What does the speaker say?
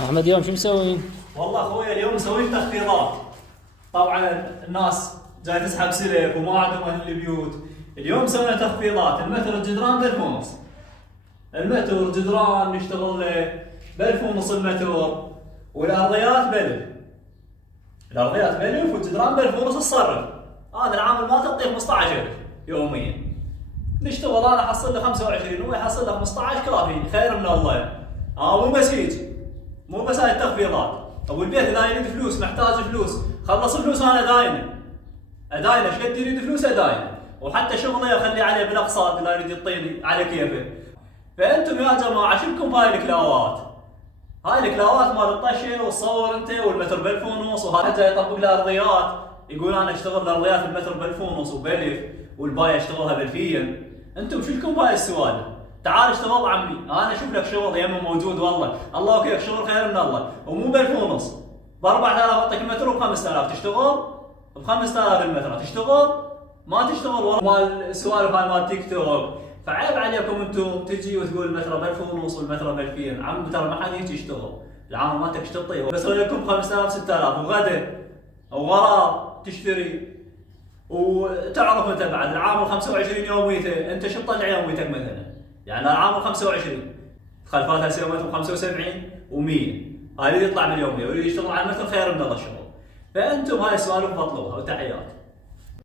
احمد اليوم شو مسوين؟ والله اخوي اليوم مسوين تخفيضات. طبعا الناس جاي تسحب سلف وما عندهم اهل البيوت. اليوم سوينا تخفيضات. المتر الجدران ب 1000 ونص. المتر الجدران نشتغل له ب 1000 ونص المتر، والارضيات ب1000. الارضيات ب1000 والجدران ب 1000 ونص الصرف. هذا العامل ما تعطيه 15000 يوميا. نشتغل انا احصل له 25 وهو يحصل له 15 كافي خير من الله. مو بس هيك، مو بس هاي التخفيضات. ابو البيت اذا يريد فلوس محتاج فلوس، خلص فلوس انا اداينه ايش قد يريد فلوس اداينه، وحتى شغله اخليه عليه بالاقساط اذا يريد يعطيني على كيفه. فانتم يا جماعه شبكم بهاي الكلاوات؟ هاي الكلاوات مال الطشه وتصور انت والمتر ب 1000 ونص، وهذا جاي يطبق له ارضيات يقول انا اشتغل الارضيات المتر ب 1000 ونص وب1000 والباقي اشتغلها ب 2000. انتم شو لكم بهاي السوالف؟ تعال اشتغل عمي، انا اشوف لك شغل يمه موجود والله، الله وكيف شغل خير من الله، ومو ب 1000 ونص، ب 4000 اعطيك المتر وب 5000 تشتغل، ب 5000 المتر تشتغل، ما تشتغل والله مال السوالف هاي مال تيك توك. فعيب عليكم انتم تجي وتقول المتر ب 1000 ونص والمتر ب 2000، عم ترى ما حد يجي يشتغل، العامل مالتك ايش تعطيه؟ بسوي لكم ب 5000 6000 وغدا او غرض تشتري. وتعرف انت بعد العامل 25 يوميته، انت شو تطلع يوميتك مثلا؟ يعني العامل 25 خلفاتها سويته ب 75 و100، هاي يطلع باليوميه ويريد يشتغل على المتر خير من الله الشغل. فانتم هاي السوالف بطلوها وتحيات.